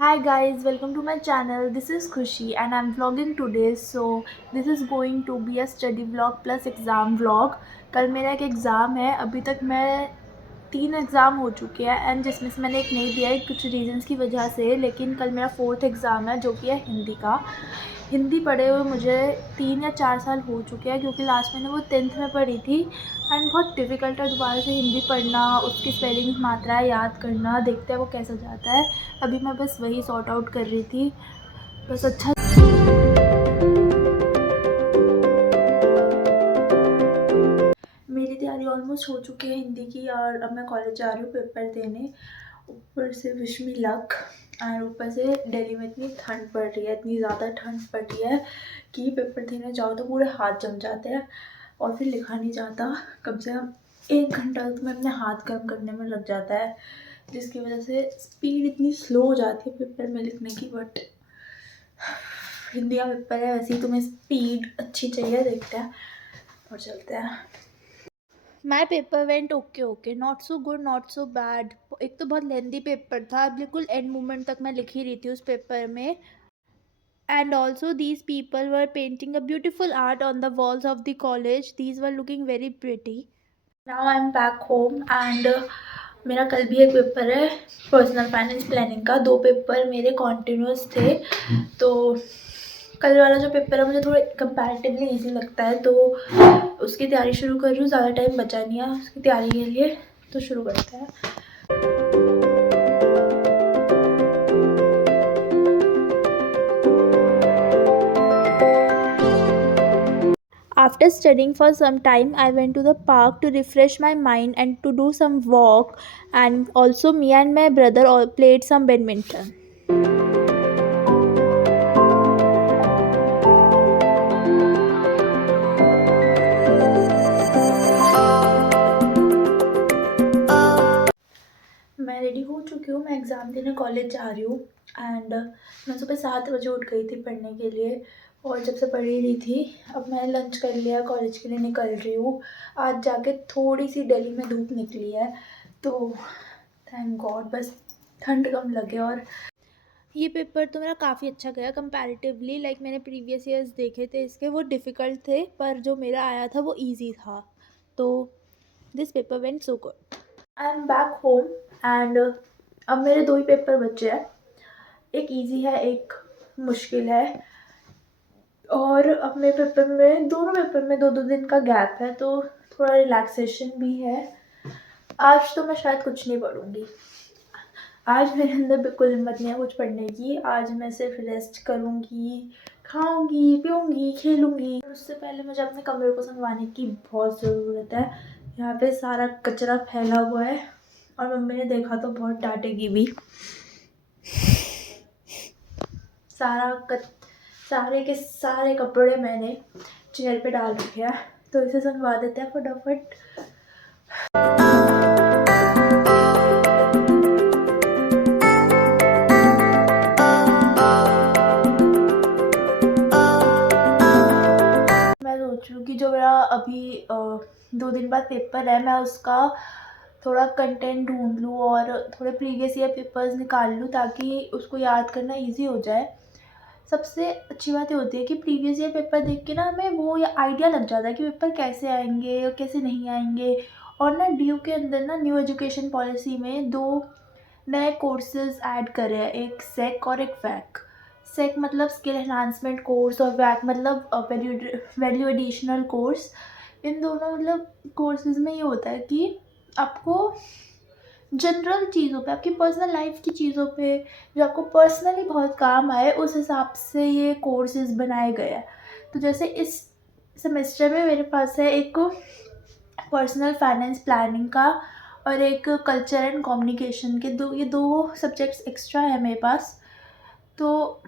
Hi guys, welcome to my channel. This is Khushi and I'm vlogging today. So this is going to be a study vlog plus exam vlog. कल मेरा एक exam है. अभी तक मैं 3 exam हो चुके हैं एंड जिसमें से मैंने एक नहीं दिया है कुछ रीजंस की वजह से. लेकिन कल मेरा 4th एग्ज़ाम है जो कि है हिंदी का. हिंदी पढ़े हुए मुझे 3 या 4 साल हो चुके हैं क्योंकि लास्ट मैंने वो 10th में पढ़ी थी एंड बहुत डिफ़िकल्ट है दोबारा से हिंदी पढ़ना, उसकी स्पेलिंग्स मात्राएं याद करना. देखते हैं वो कैसा जाता है. अभी मैं बस वही सॉर्ट आउट कर रही थी. बस अच्छा. मेरी तैयारी ऑलमोस्ट हो चुकी है हिंदी की और अब मैं कॉलेज जा रही हूँ पेपर देने. ऊपर से विश मी लक. और ऊपर से दिल्ली में इतनी ठंड पड़ रही है, इतनी ज़्यादा ठंड पड़ रही है कि पेपर देने जाओ तो पूरे हाथ जम जाते हैं और फिर लिखा नहीं जाता. कम से कम 1 घंटा तो मैं अपने हाथ गर्म करने में लग जाता है, जिसकी वजह से स्पीड इतनी स्लो हो जाती है पेपर में लिखने की. बट हिंदी का पेपर है, वैसे ही तुम्हें स्पीड अच्छी चाहिए. देखते हैं और चलते हैं. माई paper went okay okay, not so good not so bad. एक तो बहुत लेंदी पेपर था, बिल्कुल एंड मोमेंट तक मैं लिख ही रही थी उस पेपर में. And also these people were painting a beautiful art on the walls of the college. These were looking very pretty. Now I'm back home and मेरा कल भी एक पेपर है पर्सनल फाइनेंस प्लानिंग का. 2 पेपर मेरे continuous थे. तो कल वाला जो पेपर है मुझे थोड़ा कंपैरेटिवली इजी लगता है, तो उसकी तैयारी शुरू कर रही हूँ. ज़्यादा टाइम बचा नहीं है उसकी तैयारी के लिए, तो शुरू करते हैं. After studying for some time, I went to the park to refresh my mind and to do some walk. And also, me and my brother all played some badminton. मैं रेडी हो चुकी हूँ, मैं एग्ज़ाम देने college जा रही हूँ. And मैं सुबह 7 बजे उठ गई थी पढ़ने के लिए और जब से पढ़ ही रही थी. अब मैंने लंच कर लिया, कॉलेज के लिए निकल रही हूँ. आज जाके थोड़ी सी दिल्ली में धूप निकली है, तो थैंक गॉड बस ठंड कम लगे. और ये पेपर तो मेरा काफ़ी अच्छा गया कंपैरेटिवली. लाइक मैंने प्रीवियस ईयर्स देखे थे इसके, वो डिफ़िकल्ट थे पर जो मेरा आया था वो इजी था. तो this paper went so good. I am back home and अब मेरे 2 ही पेपर बचे हैं. एक इजी है, एक मुश्किल है. और अब मेरे पेपर में, दोनों पेपर में 2-2 दिन का गैप है, तो थोड़ा रिलैक्सेशन भी है. आज तो मैं शायद कुछ नहीं पढ़ूँगी. आज मेरे अंदर बिल्कुल हिम्मत नहीं है कुछ पढ़ने की. आज मैं सिर्फ रेस्ट करूँगी, खाऊँगी, पीऊँगी, खेलूँगी. उससे पहले मुझे अपने कमरे को संभालने की बहुत ज़रूरत है. यहाँ पे सारा कचरा फैला हुआ है और मम्मी ने देखा तो बहुत डांटेगी भी. सारे के सारे कपड़े मैंने चेयर पे डाल रखे हैं, तो इसे संभा देते हैं फटाफट. मैं सोच रही हूँ कि जो मेरा अभी 2 दिन बाद पेपर है, मैं उसका थोड़ा कंटेंट ढूंढ लूँ और थोड़े प्रीवियस ईयर पेपर्स निकाल लूँ ताकि उसको याद करना इजी हो जाए. सबसे अच्छी बात ये होती है कि प्रीवियस ईयर पेपर देख के ना हमें वो या आइडिया लग जाता है कि पेपर कैसे आएंगे और कैसे नहीं आएंगे. और ना डी यू के अंदर ना न्यू एजुकेशन पॉलिसी में 2 नए कोर्सेज ऐड करे हैं, एक सेक और एक वैक. सेक मतलब स्किल एनहांसमेंट कोर्स और वैक मतलब वैल्यू एडिशनल कोर्स. इन दोनों मतलब कोर्सेज में ये होता है कि आपको जनरल चीज़ों पे, आपकी पर्सनल लाइफ की चीज़ों पे जो आपको पर्सनली बहुत काम आए, उस हिसाब से ये कोर्सेज बनाए गए हैं. तो जैसे इस सेमेस्टर में मेरे पास है एक पर्सनल फाइनेंस प्लानिंग का और एक कल्चर एंड कम्युनिकेशन के. ये दो सब्जेक्ट्स एक्स्ट्रा है मेरे पास. तो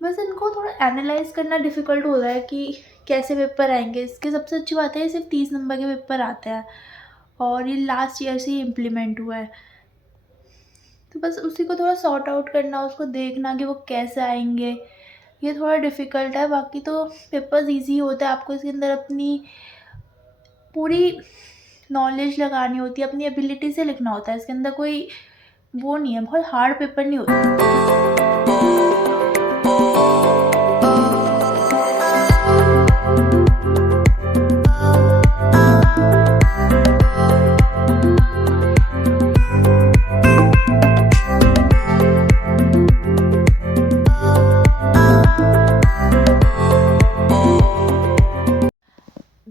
बस इनको थोड़ा एनालाइज करना डिफ़िकल्ट हो रहा है कि कैसे पेपर आएंगे इसके. सबसे अच्छी बात है सिर्फ 30 नंबर के पेपर आते हैं और ये लास्ट ईयर से ही इम्प्लीमेंट हुआ है. तो बस उसी को थोड़ा सॉर्ट आउट करना, उसको देखना कि वो कैसे आएंगे, ये थोड़ा डिफ़िकल्ट है. बाकी तो पेपर्स इजी होता है. आपको इसके अंदर अपनी पूरी नॉलेज लगानी होती है, अपनी एबिलिटी से लिखना होता है. इसके अंदर कोई वो नहीं है, बहुत हार्ड पेपर नहीं होता।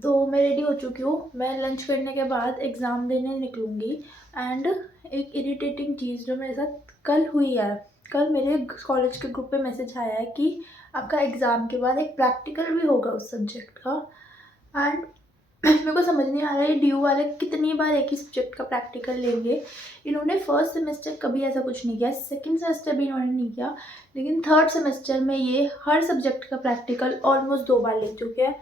तो मैं रेडी हो चुकी हूँ, मैं लंच करने के बाद एग्ज़ाम देने निकलूँगी। एंड एक इरिटेटिंग चीज़ जो मेरे साथ कल हुई है, कल मेरे कॉलेज के ग्रुप पे मैसेज आया है कि आपका एग्ज़ाम के बाद एक प्रैक्टिकल भी होगा उस सब्जेक्ट का। एंड मेरे को समझ नहीं आ रहा है ये ड्यू वाले कितनी बार एक ही सब्जेक्ट का प्रैक्टिकल लेंगे। इन्होंने फर्स्ट सेमेस्टर कभी ऐसा कुछ नहीं किया, सेकंड सेमेस्टर भी इन्होंने नहीं किया, लेकिन थर्ड सेमेस्टर में ये हर सब्जेक्ट का प्रैक्टिकल ऑलमोस्ट 2 बार ले चुके हैं,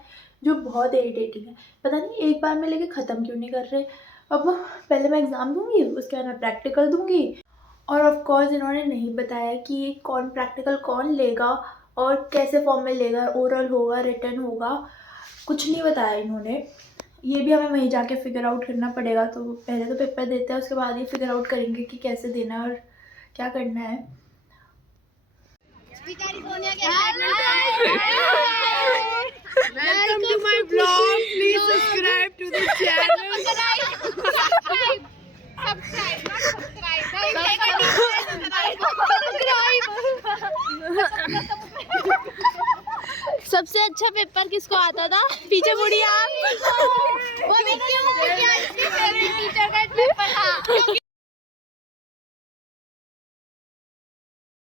जो बहुत इरिटेटिंग है। पता नहीं एक बार में लेके ख़त्म क्यों नहीं कर रहे। अब पहले मैं एग्ज़ाम दूँगी, उसके बाद मैं प्रैक्टिकल दूँगी, और ऑफ कोर्स इन्होंने नहीं बताया कि कौन प्रैक्टिकल कौन लेगा और कैसे फॉर्म में लेगा, ओरल होगा, रिटन होगा, कुछ नहीं बताया इन्होंने। ये भी हमें वहीं जाके फिगर आउट करना पड़ेगा। तो पहले तो पेपर देते हैं, उसके बाद ही फिगर आउट करेंगे कि कैसे देना है और क्या करना है। Welcome to my vlog. Please subscribe to the channel. सबसे अच्छा पेपर किसको आता था? पीछे मुड़िए आप। वो भी क्यों? टीचर का पेपर था।